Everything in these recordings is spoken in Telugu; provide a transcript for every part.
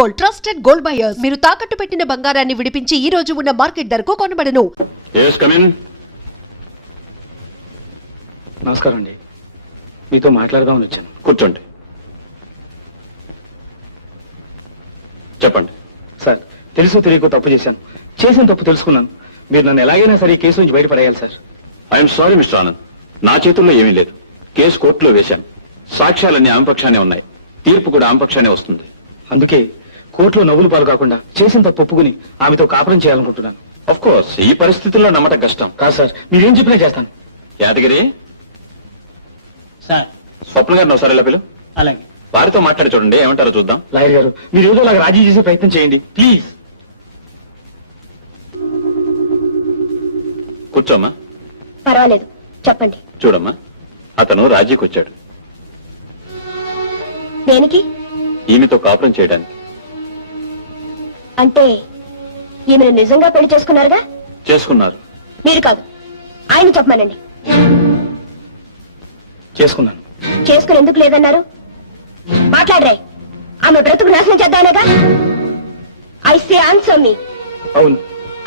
Gold, trusted gold buyers. మీరు తాకట్టు పెట్టిన బంగారాన్ని విడిపించి ఈ రోజు ఉన్న మార్కెట్ ధరకు కొనబడను. నమస్కారం అండి, మీతో మాట్లాడదామని వచ్చాను. కూర్చోండి. చెప్పండి. సార్, తెలుసో తెలియకో తప్పు చేశాను. చేసిన తప్పు తెలుసుకున్నాను. మీరు నన్ను ఎలాగైనా సరే ఈ కేసు నుంచి బయటపడేయాలి sir. I'm sorry mister Anand, నా చేతుల్లో ఏమీ లేదు. కేసు కోర్టులో వేశాను. సాక్ష్యాలన్నీ ఆమె పక్షానే ఉన్నాయి. తీర్పు కూడా ఆమె పక్షానే వస్తుంది. అందుకే కోర్టులో నవ్వులు పాలు కాకుండా చేసిన తప్పు ఒప్పుకుని ఆమెతో కాపురం చేయాలనుకుంటున్నాను. ఆఫ్ కోర్స్ ఈ పరిస్థితుల్లో నమ్మటం కష్టం. కాదు సార్, మీరేం చెప్పినా చేస్తాను. యాదగిరి, సార్. స్వప్న గారిని ఒకసారి ఇలా పిలు. అలాగే. వారితో మాట్లాడి చూడండి, ఏమంటారో చూద్దాం. లాయర్ గారు, మీరు ఏదో అలాగా రాజీ చేసే ప్రయత్నం చేయండి ప్లీజ్. కూర్చోమ్మా. పర్వాలేదు, చెప్పండి. చూడమ్మా, అతను రాజీకి వచ్చాడు. దేనికి? ఈమెతో కాపురం చేయడానికి. అంటే ఈమెను నిజంగా పెళ్లి చేసుకున్నారుగా? చేసుకున్నారు. మీరు కాదు, ఆయన చెప్పమానండి. చేసుకున్నాను. చేసుకుని ఎందుకు లేదన్నారు? మాట్లాడరే. ఆమె బ్రతుకు నాశనం చేద్దామనేగా? ఐ సే ఆన్సర్ మీ. అవును.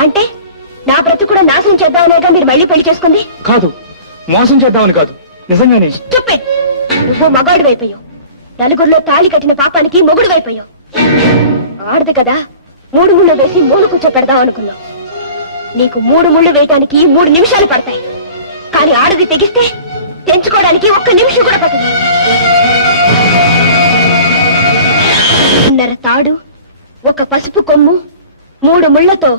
అంటే నా బ్రతుకు కూడా నాశనం చేద్దామనేగా మీరు మళ్ళీ పెళ్లి చేసుకుంది? కాదు, మోసం చేద్దామని కాదు, నిజంగానే. Stupid. నువ్వు మగాడు వైపోయావు. నలుగురిలో తాళి కట్టిన పాపానికి మొగుడు వైపోయావు. ఆడదు కదా, 3 ముళ్ళు వేసి మూడు కూర్చోపెడదాం అనుకున్నావు. నీకు 3 ముళ్ళు వేయటానికి 3 నిమిషాలు పడతాయి. కానీ ఆడది తెగిస్తే తెంచుకోవడానికి 1 నిమిషం కూడా పట్టదు. తాడు, ఒక పసుపు కొమ్ము, 3 ముళ్లతో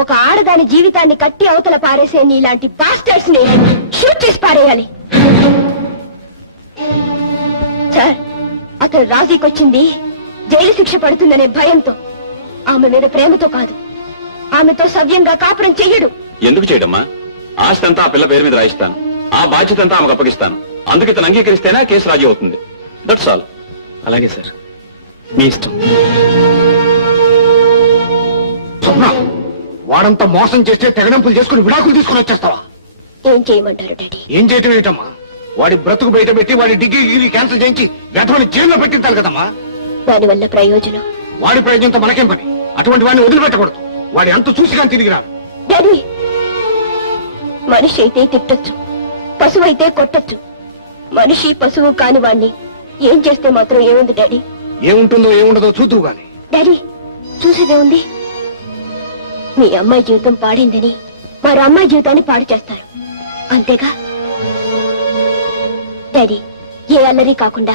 ఒక ఆడదాని జీవితాన్ని కట్టి అవతల పారేసే నీలాంటి బాస్టర్స్ ని షూట్ చేసి పారేయాలి. సార్, అతను రాజీకొచ్చింది జైలు శిక్ష పడుతుందనే భయంతో, ఆమె మీద ప్రేమతో కాదు. ఆమెతో సవ్యంగా కాపురం చెయ్యడు. ఎందుకు చేయడమ్మా? ఆస్తి అంతా ఆ పిల్ల పేరు మీద రాయిస్తాను. ఆ బాధ్యత అంతా ఆమెకు అప్పగిస్తాను. అందుకు ఇతను అంగీకరిస్తేనే కేసు రాజీ అవుతుంది. That's all. అలాగే సార్, మీ ఇష్టం. స్వప్న, వాడంతా మోసం చేస్తే తెగడంపులు చేసుకుని విడాకులు తీసుకుని వచ్చేస్తావా? ఏం చేయమంటారు డాడీ? ఏం చేయటం ఏంటమ్మా? వాడి బ్రతుకు బయట పెట్టి వాడి డిగ్రీ క్యాన్సిల్ చేయించి వ్యర్థమని జైల్లో పెట్టించాలి కదమ్మా. దానివల్ల ప్రయోజనం? వాడి ప్రయోజనంతో మనకేం పని? అటువంటి వాడిని వదిలిపెట్టకూడదు. వాడి అంత చూసి కానీ తిరిగి రాడు. డాడీ, మనిషి అయితే తిట్టొచ్చు, పశువు అయితే కొట్టొచ్చు. మనిషి పశువు కాని వాణ్ణి ఏం చేస్తే మాత్రం ఏముంది డాడీ? ఏముంటుందో ఏముండదో చూద్దువు గాని. డాడీ, చూసేదే ఉంది. మీ అమ్మాయి జీవితం పాడిందని మరో అమ్మాయి జీవితాన్ని పాడు చేస్తారు, అంతేగా? డాడీ, ఏ అల్లరి కాకుండా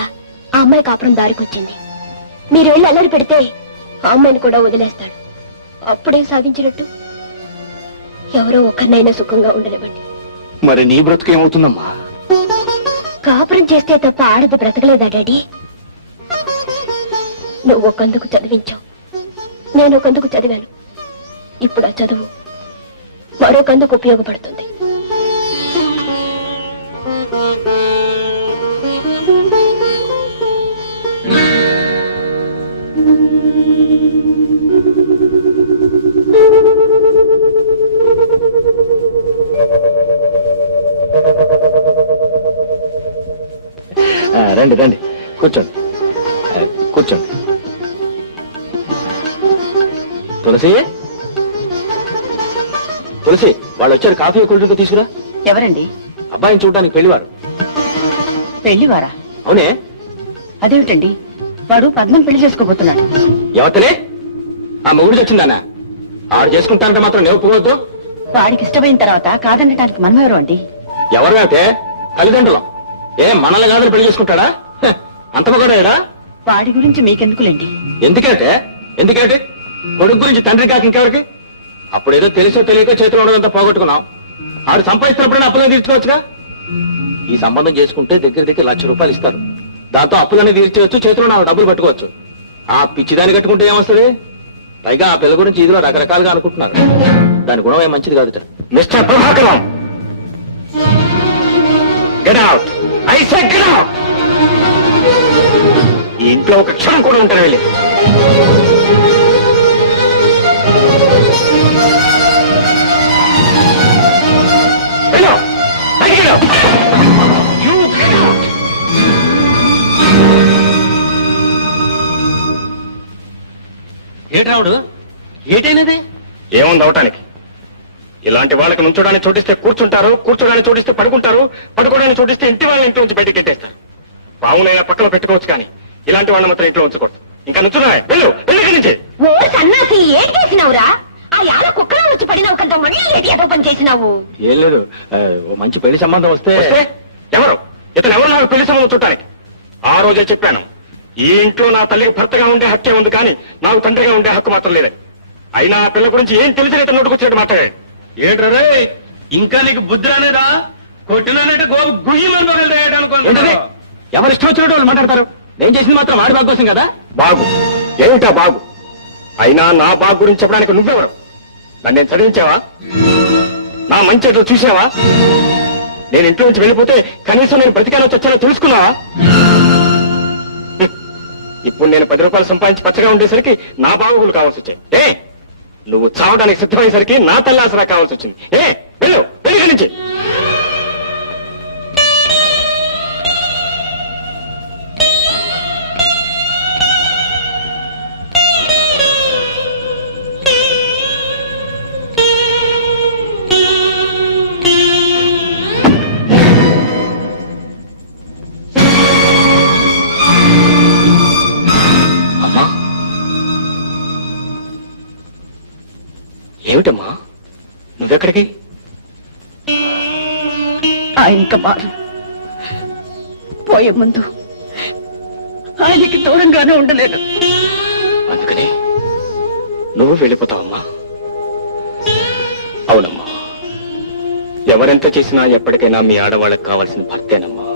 ఆ అమ్మాయి కాపురం దారికొచ్చింది. మీరు వెళ్ళి అల్లరి పెడితే ఆ అమ్మాయిని కూడా వదిలేస్తాడు. అప్పుడే సాధించినట్టు. ఎవరో ఒక్కరినైనా సుఖంగా ఉండనివ్వండి. మరి నీ బ్రతుకు ఏమవుతుందమ్మా? కాపురం చేస్తే తప్ప ఆడది బ్రతకలేదా డాడీ? నువ్వు ఒకందుకు చదివించావు, నేను ఒకందుకు చదివాను. ఇప్పుడు ఆ చదువు మరొకందుకు ఉపయోగపడుతుంది. రండి రండి, కూర్చోండి. కూర్చోండి. తులసి, తులసి, వాళ్ళు వచ్చారు. కాఫీ కూల్ డ్రింక్ తీసుకురా. ఎవరండి? అబ్బాయిని చూడడానికి పెళ్లివారు. పెళ్లివారా? అవునే. అదేమిటండి, వాడు పద్మం పెళ్లి చేసుకోబోతున్నాడు. ఎవతనే? ఆ మొగుడు వచ్చిందానా? ఆడు చేసుకుంటానంటే మాత్రం నేను ఒప్పుకోవద్దు. వాడికి ఇష్టమైన తర్వాత కాదనటానికి మనమెవరు అండి? ఎవరు అయితే తల్లిదండ్రులం. మనల్ని కాదని పెళ్లి చేసుకుంటాడా? అంత మగడా? వాడి గురించి మీకెందుకులేండి. ఎందుకంటే కొడుకు గురించి తండ్రి కాక ఇంకెవరికి? అప్పుడేదో తెలిసో తెలియక చేతిలో ఉండదంతా పోగొట్టుకున్నాం. ఆడు సంపాదిస్తున్నప్పుడైనా అప్పులను తీర్చుకోవచ్చుగా. ఈ సంబంధం చేసుకుంటే దగ్గర ₹1,00,000 ఇస్తారు. దాంతో అప్పులన్నీ తీర్చవచ్చు, చేతిలో నా డబ్బులు పట్టుకోవచ్చు. ఆ పిచ్చిదాన్ని కట్టుకుంటే ఏమొస్తుంది? పైగా ఆ పిల్ల గురించి ఇదిలో రకరకాలుగా అనుకుంటున్నారు. దాని గుణం ఏం మంచిది కాదుట. Mister Prabhakaram, get out. I say get out. ఈ ఇంట్లో ఒక క్షణం కూడా ఉంటారు వెళ్ళి. ఏటి రావుడు ఏటైనది? ఏముంది అవటానికి? ఇలాంటి వాళ్ళకి నుంచోడానికి చోటిస్తే కూర్చుంటారు, కూర్చోడానికి చోటిస్తే పడుకుంటారు, పడుకోవడానికి చోటిస్తే ఇంటి వాళ్ళని ఇంట్లో నుంచి బయటకు గెంటేస్తారు. పావులైనా పక్కన పెట్టుకోవచ్చు కానీ ఇలాంటి వాళ్ళని మాత్రం ఇంట్లో ఉంచకూడదు. ఇంకా నుంచున్నా వెళ్ళు, వెళ్ళి ఇక్కడి నుంచి. ఓ సన్నాసి ఏం చేసినావురా? ఆ యాల కుక్కలో వచ్చి పడినావు కదా, మళ్ళీ ఏటి ఏదో పని చేసినావు? ఏం లేదు, ఓ మంచి పెళ్లి సంబంధం వస్తే వస్తే ఎవరు ఇతను ఎవరు నాకు పెళ్లి సంబంధం చుట్టానికి? ఆ రోజే చెప్పాను, ఈ ఇంట్లో నా తల్లికి భర్తగా ఉండే హక్కే ఉంది కానీ నాకు తండ్రిగా ఉండే హక్కు మాత్రం లేదని. అయినా ఆ పిల్ల గురించి ఏం తెలిసి ఇతను నోటుకొచ్చినట్టు మాట్లాడాడు. ఏట్రే ఇంకా నీకు బుద్ధి రానేదా? కొట్టినానంటే గోపు గుయ్యమని ఏంటది? ఎవరు ఇష్టం వచ్చినట్టు వాళ్ళు మాట్లాడతారు. నేను చేసింది మాత్రం వాడి బాగు కోసం కదా. బాగు ఏమిటా బాగు? అయినా నా బాగు గురించి చెప్పడానికి నువ్వెవరు? నన్ను నేను చదివించావా? నా మంచి ఎట్లా చూసావా? నేను ఇంట్లో నుంచి వెళ్ళిపోతే కనీసం నేను బ్రతికానో చచ్చానో తెలుసుకున్నావా? ఇప్పుడు నేను 10 రూపాయలు సంపాదించి పచ్చగా ఉండేసరికి నా బాగులు కావాల్సి వచ్చాయి. నువ్వు చావడానికి సిద్ధమయ్యేసరికి నా తల్లాసరా కావాల్సి వచ్చింది. వెళ్ళు, వెళ్ళి ఇక్కడి నుంచి. ఏమిటమ్మా నువ్వెక్కడికి? ఆయనక మారు పోయే ముందు ఆయనకి దూరంగానే ఉండలేను. అందుకని నువ్వు వెళ్ళిపోతావమ్మా? అవునమ్మా, ఎవరెంత చేసినా ఎప్పటికైనా మీ ఆడవాళ్ళకి కావాల్సిన భర్తేనమ్మా.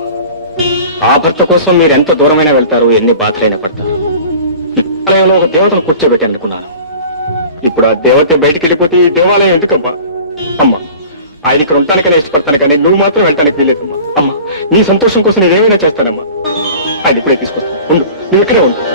ఆ భర్త కోసం మీరు ఎంత దూరమైనా వెళ్తారు, ఎన్ని బాధలైనా పడతారు. ఆలయంలో ఒక దేవతను కూర్చోబెట్టాను అనుకున్నాను. ఇప్పుడు ఆ దేవత బయటికి వెళ్ళిపోతే ఈ దేవాలయం ఎందుకమ్మా? అమ్మా, ఆయన ఇక్కడ ఉండటానికనే ఇష్టపడతాను కానీ నువ్వు మాత్రం వెళ్ళటానికి వీలేదమ్మా. అమ్మా, నీ సంతోషం కోసం నేనేమైనా చేస్తానమ్మా. ఆయన ఇప్పుడే తీసుకొస్తాను, ఉండు, నువ్వు ఇక్కడే ఉండు.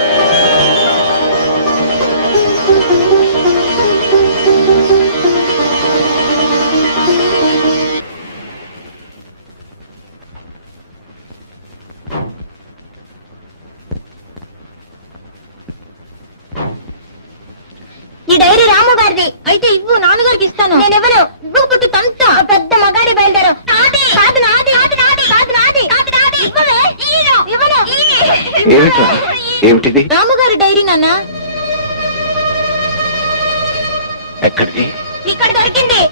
ఈ డైరీ రాము గారిది అయితే ఇవ్వు, నాన్నగారికి ఇస్తాను. నేను ఇవ్వను, ఇవ్వకపోతే తంతా. పెద్ద మగాడి బయలుదేరు. కాదు నాది, కాదు నాది, కాదు నాది, కాదు నాది. ఇవ్వవే, ఇవ్వను. ఏమిట్రా? ఏమిటిది? రాముగారి డైరీ నాన్న. ఎక్కడిది? ఇక్కడ దొరికింది.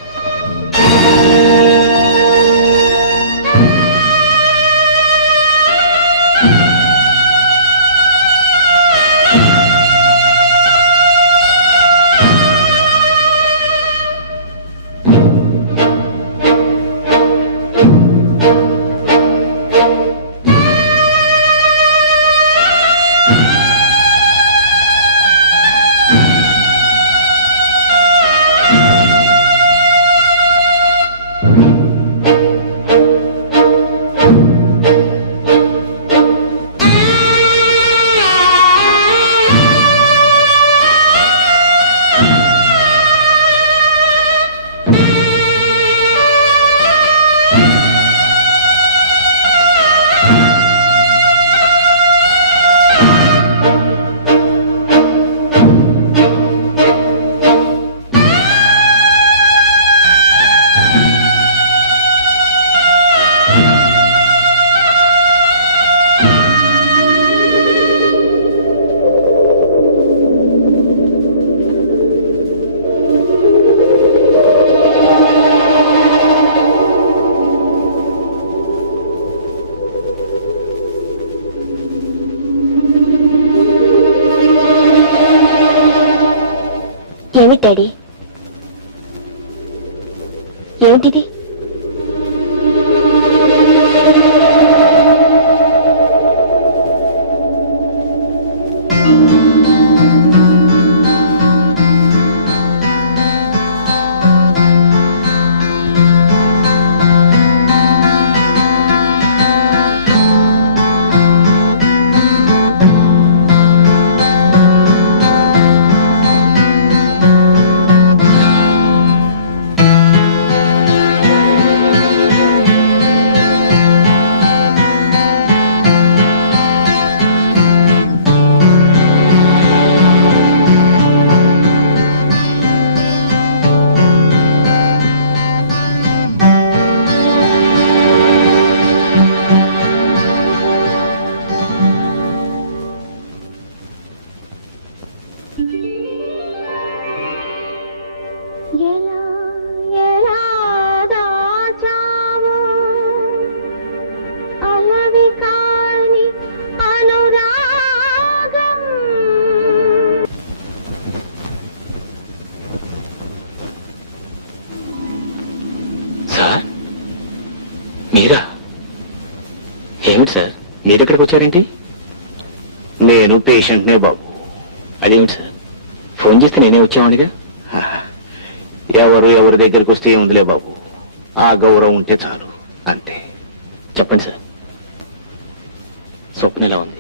ఏమిటి డాడీ? ఏమిటిది? ఎలా ఎలా దాచావో అలవి కాని అనురాగం. సార్ మీరా? ఏమిటి సార్ మీరు ఎక్కడికి వచ్చారేంటి? నేను పేషెంట్నే బాబు. అదేమిటి సార్ ఫోన్ చేస్తే నేనే వచ్చామనిగా. ఎవరి దగ్గరికి వస్తే ఏముందిలే బాబు, ఆ గౌరవం ఉంటే చాలు అంతే. చెప్పండి సార్, స్వప్న ఎలా ఉంది?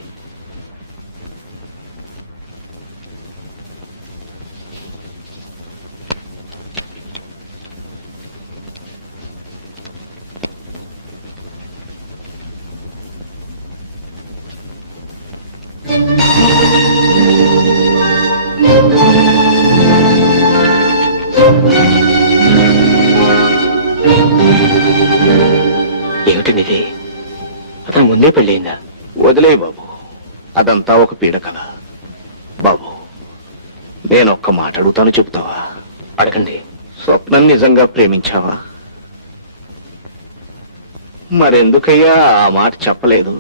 ఏమిటండి ఇది? అతను ముందే పెళ్ళయిందా? వదిలే బాబు, అదంతా ఒక పీడకల. బాబు, నేనొక్క మాట అడుగుతాను, చెప్తావా? అడగండి. స్వప్నం నిజంగా ప్రేమించావా? మరెందుకయ్యా ఆ మాట చెప్పలేదు?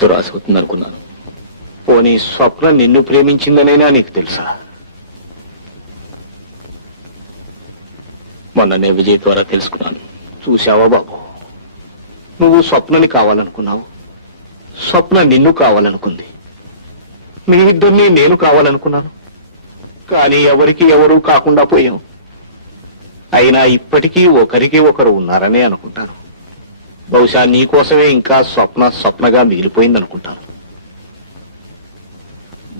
దురాశ అవుతుందనుకున్నాను. పోనీ స్వప్న నిన్ను ప్రేమించిందనైనా నీకు తెలుసా? మొన్ననే విజయ్ ద్వారా తెలుసుకున్నాను. చూశావా బాబు, నువ్వు స్వప్నని కావాలనుకున్నావు, స్వప్న నిన్ను కావాలనుకుంది. మీ ఇద్దరిని నేను కావాలనుకున్నాను, కానీ ఎవరికి ఎవరూ కాకుండా పోయాం. అయినా ఇప్పటికీ ఒకరికి ఒకరు ఉన్నారనే అనుకుంటాను. బహుశా నీకోసమే ఇంకా స్వప్న స్వప్నగా మిగిలిపోయిందనుకుంటాను.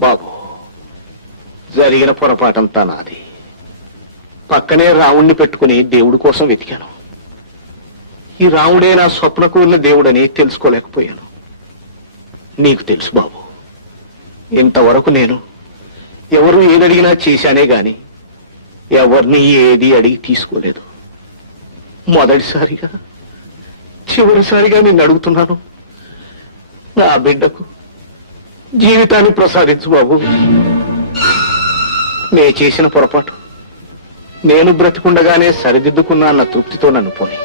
బాబు, జరిగిన పొరపాటంతా నాది. పక్కనే రావుణ్ణి పెట్టుకుని దేవుడి కోసం వెతికాను. ఈ రాముడే నా స్వప్నకు ఉన్న దేవుడని తెలుసుకోలేకపోయాను. నీకు తెలుసు బాబు, ఇంతవరకు నేను ఎవరు ఏదడిగినా చేశానే గాని ఎవరిని ఏది అడిగి తీసుకోలేదు. మొదటిసారిగా చివరిసారిగా నిన్ను అడుగుతున్నాను, నా బిడ్డకు జీవితాన్ని ప్రసాదించు బాబు. నే చేసిన పొరపాటు నేను బ్రతికుండగానే సరిదిద్దుకున్నా అన్న తృప్తితో నన్ను పోని.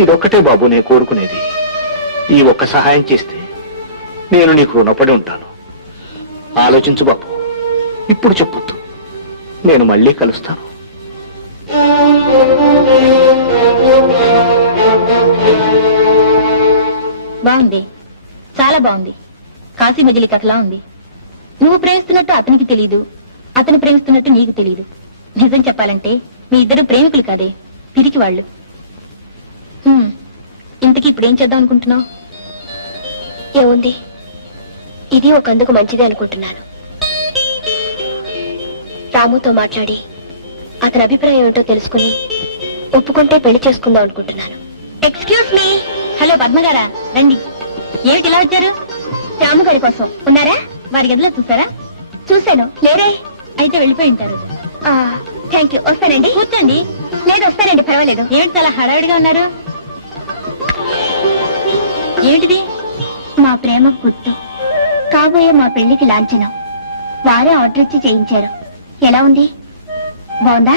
ఇదొక్కటే బాబు నేను కోరుకునేది. ఈ ఒక్క సహాయం చేస్తే నేను నీకు రుణపడి ఉంటాను. ఆలోచించు బాబు, ఇప్పుడు చెప్పొద్దు, నేను మళ్ళీ కలుస్తాను. బాగుంది, చాలా బాగుంది. కాశీ మజిలీ కథలా ఉంది. నువ్వు ప్రేమిస్తున్నట్టు అతనికి తెలియదు, అతను ప్రేమిస్తున్నట్టు నీకు తెలియదు. నిజం చెప్పాలంటే మీ ఇద్దరు ప్రేమికులు కాదే, పిరికి వాళ్ళు. ఇంతకీ ఇప్పుడేం చేద్దాం అనుకుంటున్నావు? ఏముంది, ఇది ఒకందుకు మంచిదే అనుకుంటున్నాను. రాముతో మాట్లాడి అతని అభిప్రాయం ఏంటో తెలుసుకుని ఒప్పుకుంటే పెళ్లి చేసుకుందాం అనుకుంటున్నాను. Excuse me. హలో పద్మగారా, రండి. ఏమిటి ఇలా వచ్చారు? రాము గారి కోసం. ఉన్నారా? వారి గదిలో చూసారా? చూశాను. లేరే? అయితే వెళ్ళిపోయి ఉంటారు. Thank you. వస్తానండి. కూర్చోండి. లేదు, వస్తానండి, పర్వాలేదు. ఏమిటి చాలా హడావిడిగా ఉన్నారు? ఏమిటిది? మా ప్రేమ గుర్తు, కాబోయే మా పెళ్లికి లాంఛనం. వారే ఆర్డర్ ఇచ్చి చేయించారు. ఎలా ఉంది? బాగుందా?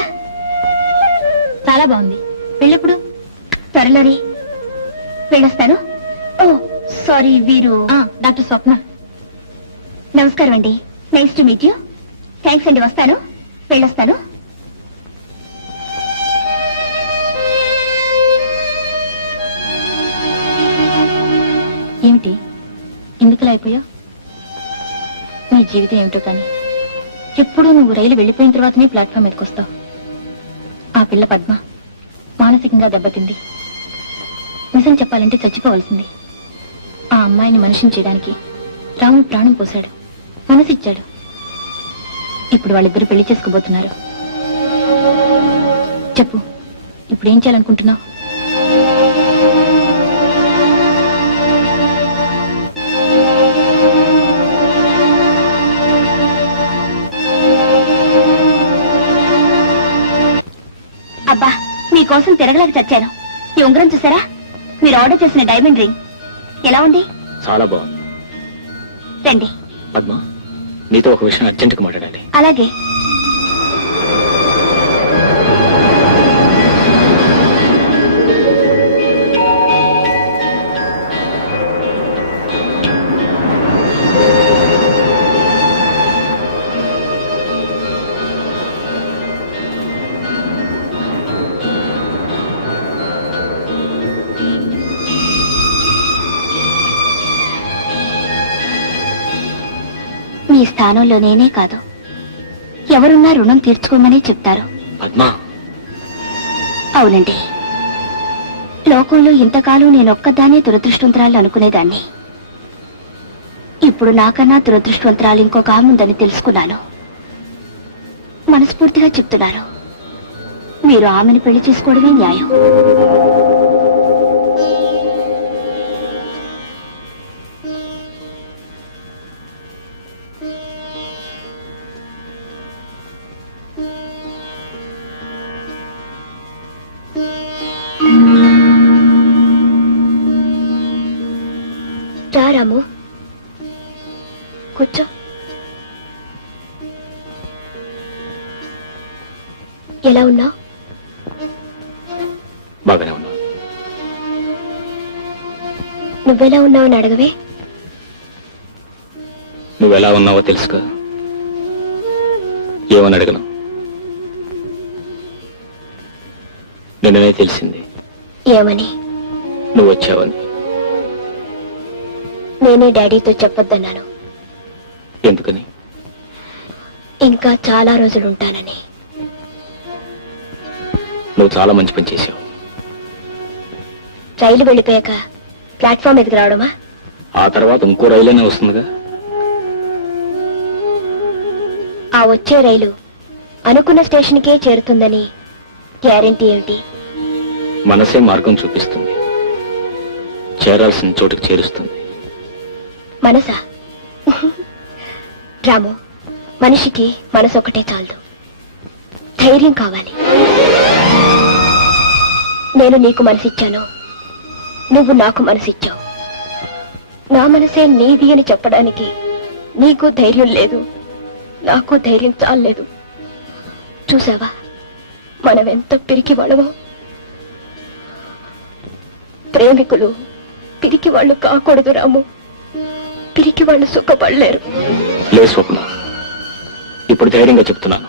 చాలా బాగుంది. పెళ్ళెప్పుడు? త్వరలోనే. వెళ్ళొస్తాను. ఓ సారీ, వీరు డాక్టర్ స్వప్న. నమస్కారం అండి. Nice to meet you. Thanks అండి. వస్తాను, వెళ్ళొస్తాను. ఏమిటి ఎందుకులా అయిపోయావు? నీ జీవితం ఏమిటో కానీ ఎప్పుడూ నువ్వు రైలు వెళ్ళిపోయిన తర్వాతనే ప్లాట్ఫామ్ మీదకి వస్తావు. ఆ పిల్ల పద్మ మానసికంగా దెబ్బతింది. నిజం చెప్పాలంటే చచ్చిపోవలసింది. ఆ అమ్మాయిని మనిషిని చేయడానికి రాము ప్రాణం పోశాడు, మనసిచ్చాడు. ఇప్పుడు వాళ్ళిద్దరు పెళ్లి చేసుకోబోతున్నారు. చెప్పు, ఇప్పుడేం చేయాలనుకుంటున్నావు? అబ్బా, మీకోసం తిరగలేక చచ్చాను. ఈ ఉంగరం చూసారా? మీరు ఆర్డర్ చేసిన డైమండ్ రింగ్ ఎలా ఉంది? చాలా బాగుంది. రండి. పద్మ, నీతో ఒక విషయం అర్జెంటుగా మాట్లాడాలి. అలాగే. మీ స్థానంలో నేనే కాదు, ఎవరున్నా రుణం తీర్చుకోమని చెప్తారు. పద్మ, అవునండి, లోకంలో ఇంతకాలం నేనొక్కదానే దురదృష్టవంతరాలు అనుకునేదాన్ని. ఇప్పుడు నాకన్నా దురదృష్టవంతరాలు ఇంకొక ఆమె ఉందని తెలుసుకున్నాను. మనస్ఫూర్తిగా చెప్తున్నాను, మీరు ఆమెను పెళ్లి చేసుకోవడమే న్యాయం. రాము, కూర్చో. ఎలా ఉన్నావు? బాగానే ఉన్నా. నువ్వెలా ఉన్నావని అడగవే. నువ్వెలా ఉన్నావో తెలుసుకో. ఏమని అడగను? నిన్ననే తెలిసింది. ఏమని? నువ్వు వచ్చావని. నేనే డాడీతో చెప్పొద్దన్నాను. ఎందుకని? ఇంకా చాలా రోజులుంటానని. నువ్వు చాలా మంచి పని చేశావు. రైలు వెళ్ళిపోయాక ప్లాట్ఫామ్ ఎదుగు రావడమా? ఆ తర్వాత ఇంకో రైలైనా వస్తుందిగా. ఆ వచ్చే రైలు అనుకున్న స్టేషన్కే చేరుతుందని గ్యారెంటీ ఏమిటి? మనసే మార్గం చూపిస్తుంది, చేరాల్సిన చోటుకు చేరుస్తుంది. మనసా? రాము, మనిషికి మనసు ఒకటే చాలదు, ధైర్యం కావాలి. నేను నీకు మనసిచ్చాను, నువ్వు నాకు మనసిచ్చావు. నా మనసే నీది అని చెప్పడానికి నీకు ధైర్యం లేదు, నాకు ధైర్యం చాలలేదు. చూసావా మనమెంత పిరికి వాళ్ళమో. ప్రేమికులు పిరికి వాళ్ళు కాకూడదు రాము, పిరికి వాళ్ళు సుఖపడలేరు. లే స్వప్న, ఇప్పుడు ధైర్యంగా చెప్తున్నాను,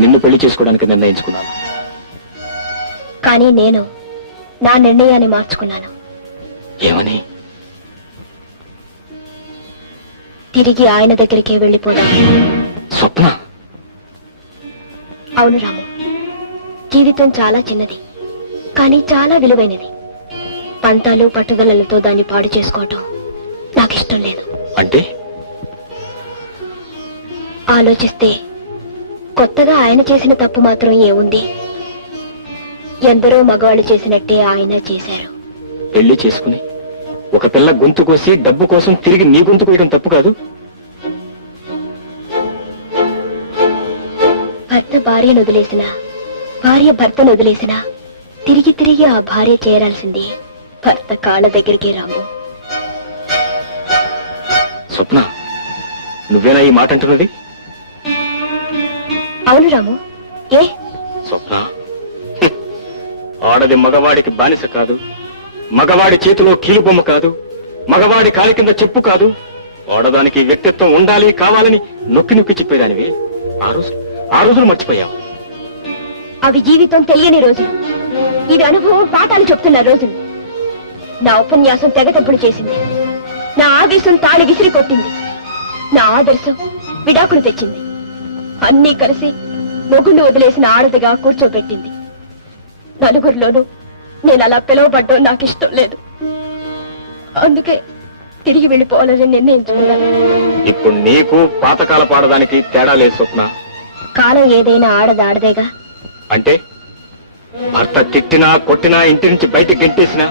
నిన్ను పెళ్లి చేసుకోవడానికి నిర్ణయించుకున్నాను. కానీ నేను నా నిర్ణయాన్ని మార్చుకున్నాను. ఏమని? తిరిగి ఆయన దగ్గరికే వెళ్ళిపోదాం. స్వప్న, అవును రాము, జీవితం చాలా చిన్నది, కానీ చాలా విలువైనది. పంతాలు పట్టుదలలతో దాన్ని పాడు చేసుకోవటం నాకిష్టం లేదు. అంటే? ఆలోచిస్తే కొత్తగా ఆయన చేసిన తప్పు మాత్రం ఏముంది? ఎందరో మగవాళ్ళు చేసినట్టే ఆయన చేశారు. పెళ్లి చేసుకుని ఒక పిల్ల గొంతు కోసి డబ్బు కోసం తిరిగి నీ గొంతు కోయడం తప్పు కాదు. భర్త భార్యను వదిలేసినా, భార్య భర్తను వదిలేసినా తిరిగి తిరిగి ఆ భార్య చేరాల్సింది భర్త కాళ్ళ దగ్గరికి రాము. స్వప్న, నువ్వేనా ఈ మాట అంటున్నది? అవును రాము. ఏ? స్వప్న, ఆడది మగవాడికి బానిస కాదు, మగవాడి చేతిలో కీలుబొమ్మ కాదు, మగవాడి కాలి కింద చెప్పు కాదు. ఆడదానికి వ్యక్తిత్వం ఉండాలి కావాలని నొక్కి నొక్కి చెప్పేదానివి. ఆ రోజులు మర్చిపోయావు. అవి జీవితం తెలియని రోజులు, ఇవి అనుభవం పాఠాలు చెప్తున్న రోజులు. నా ఉపన్యాసం తెగతెంపుడు చేసింది, నా ఆవేశం తాళి విసిరి కొట్టింది, నా ఆదర్శం విడాకులు తెచ్చింది. అన్నీ కలిసి మొగుణ్ణి వదిలేసిన ఆడదిగా కూర్చోబెట్టింది. నలుగురిలోనూ నేను అలా పిలువబడ్డం నాకు ఇష్టం లేదు. అందుకే తిరిగి వెళ్ళిపోవాలని నిర్ణయించుకున్నాను. ఇప్పుడు నీకు పాతకాల పాడడానికి తేడా లేదు స్వప్న. కాలం ఏదైనా ఆడదేగా. అంటే భర్త తిట్టినా కొట్టినా ఇంటి నుంచి బయటికి గెంటేసినా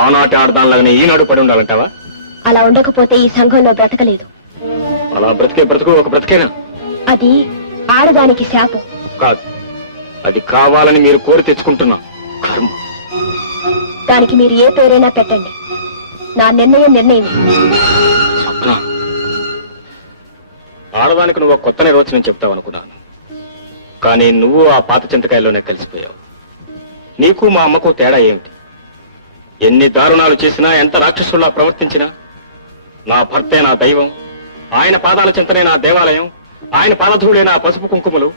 ఆనాటి ఆడదానిలాగానే ఈనాడు పడి ఉండాలంటావా? అలా ఉండకపోతే ఈ సంఘంలో బ్రతకలేదు. అలా బ్రతికే బ్రతుకు ఒక బ్రతికేనా? అది ఆడదానికి శాపం కాదు, అది కావాలని మీరు కోరి తెచ్చుకుంటున్నా కర్మ. దానికి మీరు ఏ పేరైనా పెట్టండి, నా నిర్ణయం నిర్ణయమే. స్వప్న, ఆడదానికి నువ్వు ఒక కొత్త నిర్వచనం చెప్తావు అనుకున్నాను, కానీ నువ్వు ఆ పాత చింతకాయల్లోనే కలిసిపోయావు. నీకు మా అమ్మకు తేడా ఏమిటి? ఎన్ని దారుణాలు చేసినా, ఎంత రాక్షసుల్లా ప్రవర్తించినా నా భర్తే నా దైవం, ఆయన పాదాల చింతనే నా దేవాలయం, ఆయన పాదధూళే నా పసుపు కుంకుమలు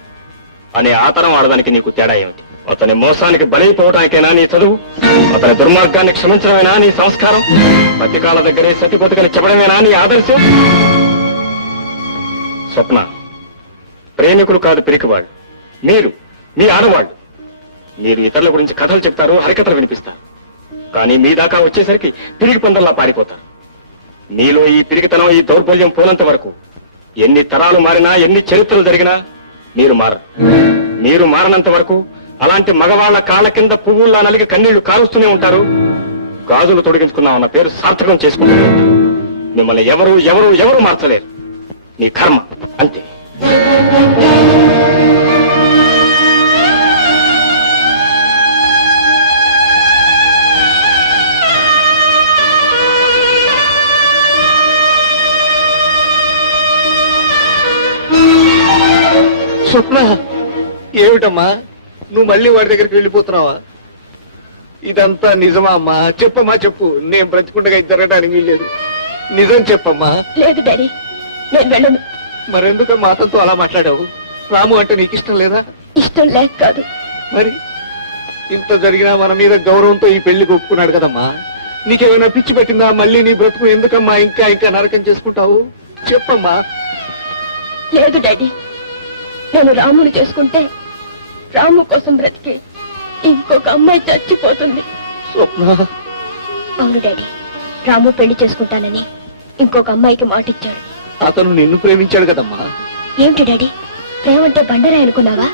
అనే ఆతరం ఆడదానికి నీకు తేడా ఏమిటి? అతని మోసానికి బలైపోవటానికైనా నీ చదువు, అతని దుర్మార్గాన్ని క్షమించడమేనా నీ సంస్కారం, పతికాల దగ్గరే సతి బతుకని చెప్పడమేనా నీ ఆదర్శం? స్వప్న, ప్రేమికులు కాదు పిరికివాళ్ళు మీరు, మీ ఆడవాళ్ళు. మీరు ఇతరుల గురించి కథలు చెప్తారు, హరికథలు వినిపిస్తారు, కానీ మీ దాకా వచ్చేసరికి పిరికి పందల్లా పారిపోతారు. మీలో ఈ పిరికితనం, ఈ దౌర్బల్యం పోనంత వరకు ఎన్ని తరాలు మారినా, ఎన్ని చరిత్రలు జరిగినా మీరు మారరు. మీరు మారనంత వరకు అలాంటి మగవాళ్ల కాళ్ళ కింద పువ్వుల్లా నలిగి కన్నీళ్లు కారుస్తూనే ఉంటారు. గాజులు తొడిగించుకున్నామన్న పేరు సార్థకం చేసుకుంటూనే ఉంటారు. మిమ్మల్ని ఎవరు ఎవరు ఎవరు మార్చలేరు. నీ కర్మ అంతే. స్వప్న, ఏమిటమ్మా నువ్వు మళ్ళీ వాడి దగ్గరికి వెళ్ళిపోతున్నావా? ఇదంతా నిజమా అమ్మా? చెప్పమ్మా, చెప్పు. నేను బ్రతికుండగా ఇది జరగడానికి వీల్లేదు. నిజం చెప్పమ్మా. లేదు డాడీ, నేను వెళ్ళను. మరెందుకమ్మా అతనితో అలా మాట్లాడావు? రాము అంటే నీకు ఇష్టం లేదా? ఇష్టం లేక కాదు. మరి ఇంత జరిగినా మన మీద గౌరవంతో ఈ పెళ్లికి ఒప్పుకున్నాడు కదమ్మా. నీకేమైనా పిచ్చి పెట్టిందా? మళ్ళీ నీ బ్రతుకు ఎందుకమ్మా ఇంకా ఇంకా నరకం చేసుకుంటావు? చెప్పమ్మా. లేదు డాడీ, నేను రాముని చేసుకుంటే రాము కోసం బ్రతికే ఇంకొక అమ్మాయి చచ్చిపోతుంది. స్వప్న. అవును డాడీ, రాము పెళ్లి చేసుకుంటానని ఇంకొక అమ్మాయికి మాటిచ్చాడు. అతను నిన్ను ప్రేమించాడు కదమ్మా. ఏమిటి డాడీ, ప్రేమంటే బండరాయి అనుకున్నావా?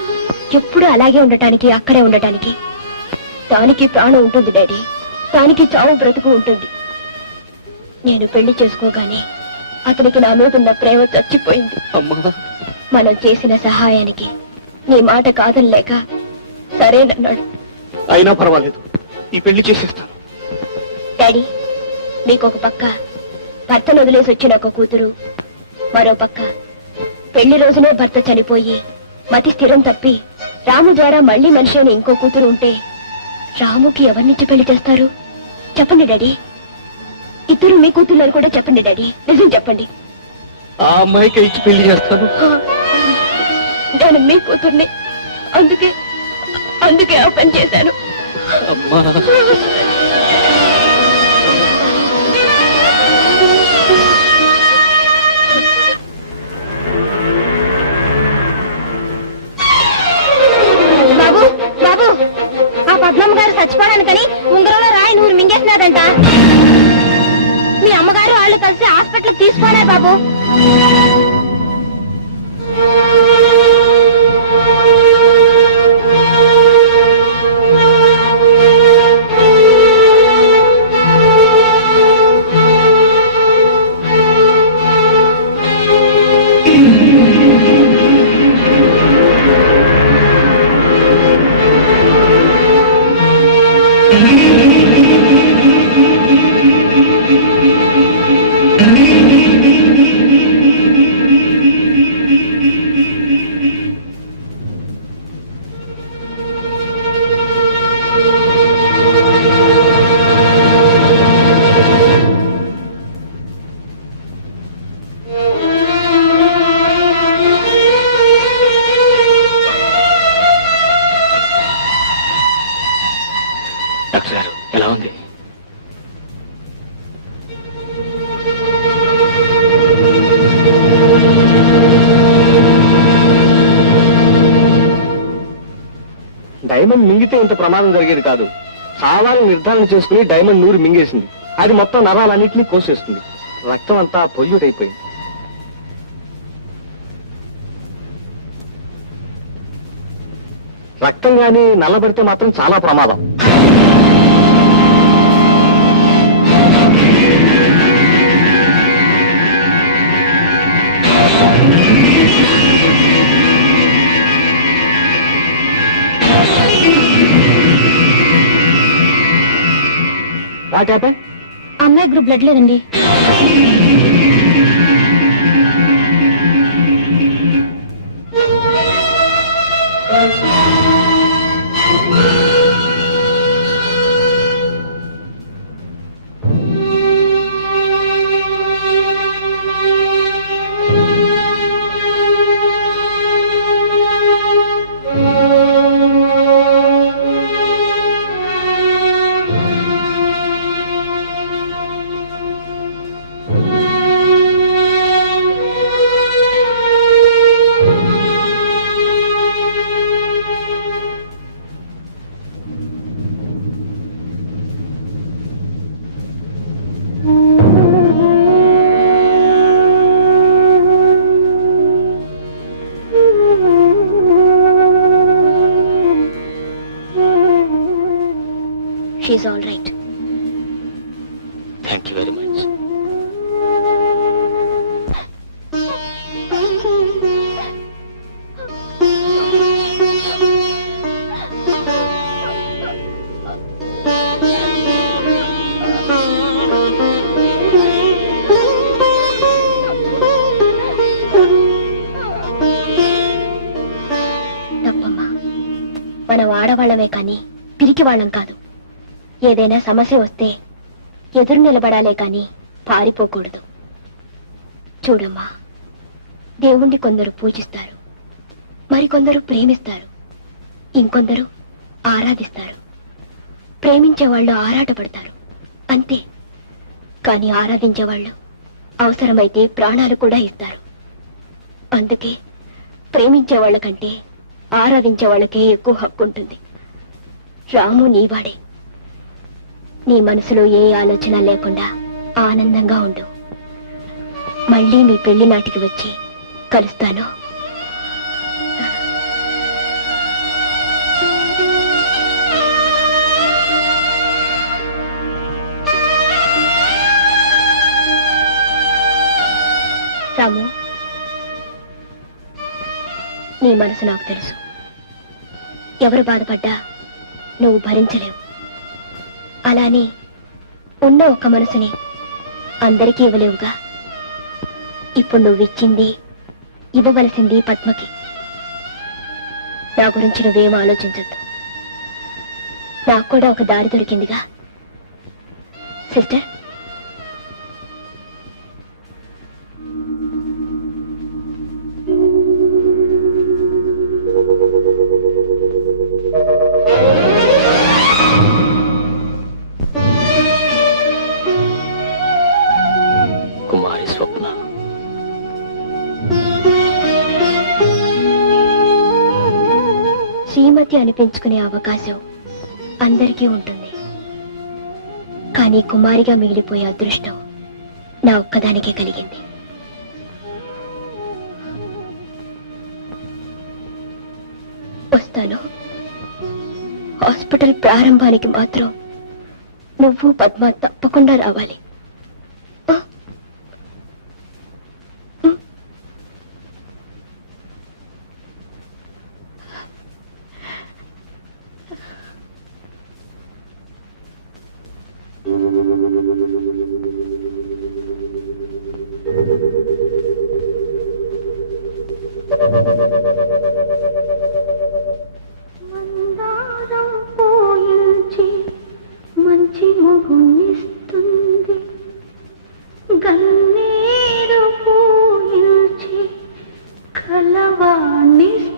ఎప్పుడూ అలాగే ఉండటానికి, అక్కడే ఉండటానికి. దానికి ప్రాణం ఉంటుంది డాడీ, దానికి చావు బ్రతుకు ఉంటుంది. నేను పెళ్లి చేసుకోగానే అతనికి నా మీద ఉన్న ప్రేమ చచ్చిపోయింది. అమ్మా, మనం చేసిన సహాయానికి నీ మాట కాదనలేక సరేనన్నాడు. అయినా పర్వాలేదు, ఈ పెళ్లి చేసేస్తాను. డాడీ, మీకొక పక్క భర్తను వదిలేసి వచ్చిన ఒక కూతురు, మరో పక్క పెళ్లి రోజునే భర్త చనిపోయి మతి స్థిరం తప్పి రాము ద్వారా మళ్లీ మనిషి అయిన ఇంకో కూతురు ఉంటే రాముకి ఎవరినిచ్చి పెళ్లి చేస్తారు? చెప్పండి డాడీ. ఇద్దరు మీ కూతుర్లని కూడా చెప్పండి డాడీ, నిజం చెప్పండి. ఆ అమ్మాయికి ఇచ్చి పెళ్లి చేస్తాను. నేను మీ కూతుర్ని, అందుకే ఆ పని చేశాను. అమ్మా. బాబు బాబు, ఆ పద్మమ్మ గారు చచ్చిపోవడానికని ఉంగరంలో రాయి నూరు మింగేసినారంట. మీ అమ్మగారు వాళ్ళు కలిసి హాస్పిటల్ తీసుకోనారు బాబు. డాక్టర్ గారు, ఎలా ఉంది? డైమండ్ మింగితే ఇంత ప్రమాదం జరిగేది కాదు. చావాలని నిర్ధారణ చేసుకుని డైమండ్ నూరు మింగేసింది. అది మొత్తం నరాలన్నింటినీ కోసేస్తుంది. రక్తం అంతా పొల్యూట్ అయిపోయింది. రక్తం గాని నల్లబడితే మాత్రం చాలా ప్రమాదం. What happen? అమ్మాయి గ్రూప్ బ్లడ్ లేదండి. Is all right. Thank you very much. తప్పమ్మా, మనం ఆడవాళ్ళమే కానీ పిరికి వాళ్ళం కాదు. ఏదైనా సమస్య వస్తే ఎదురు నిలబడాలే కానీ పారిపోకూడదు. చూడమ్మా, దేవుణ్ణి కొందరు పూజిస్తారు, మరికొందరు ప్రేమిస్తారు, ఇంకొందరు ఆరాధిస్తారు. ప్రేమించేవాళ్ళు ఆరాటపడతారు అంతే, కానీ ఆరాధించేవాళ్ళు అవసరమైతే ప్రాణాలు కూడా ఇస్తారు. అందుకే ప్రేమించే వాళ్ళకంటే ఆరాధించే వాళ్ళకే ఎక్కువ హక్కు ఉంటుంది. రాము నీవాడే. నీ మనసులో ఏ ఆలోచన లేకుండా ఆనందంగా ఉండు. మళ్ళీ మీ పెళ్లి నాటికి వచ్చి కలుస్తాను. రాము, నీ మనసు నాకు తెలుసు. ఎవరు బాధపడ్డా నువ్వు భరించలేవు. అలానే ఉన్న ఒక్క మనసుని అందరికీ ఇవ్వలేవుగా. ఇప్పుడు నువ్విచ్చింది, ఇవ్వవలసింది పద్మకి. నా గురించి నువ్వేం ఆలోచించద్దు. నాకు కూడా ఒక దారి దొరికిందిగా. సిస్టర్, కుమారి స్వప్న. శ్రీమతి అనిపించుకునే అవకాశం అందరికీ ఉంటుంది, కానీ కుమారిగా మిగిలిపోయే అదృష్టం నా ఒక్కదానికే కలిగింది. వస్తాను. హాస్పిటల్ ప్రారంభానికి మాత్రం నువ్వు పద్మ తప్పకుండా రావాలి. మందారం పోయించి మంచి మొగునిస్తుంది, గన్నేరు పోయించి కలవాణిస్తుంది.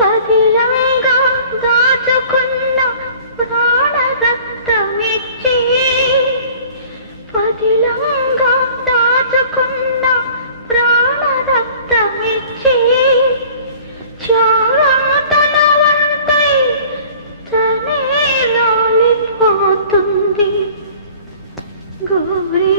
పదిలంగా దాచుకున్న ప్రాణరక్తమిచ్చి, పదిలంగా దాచుకున్న ప్రాణరక్తమిచ్చి, త్యాగతన వంతై తనే రాలిపోతుంది. గౌరీ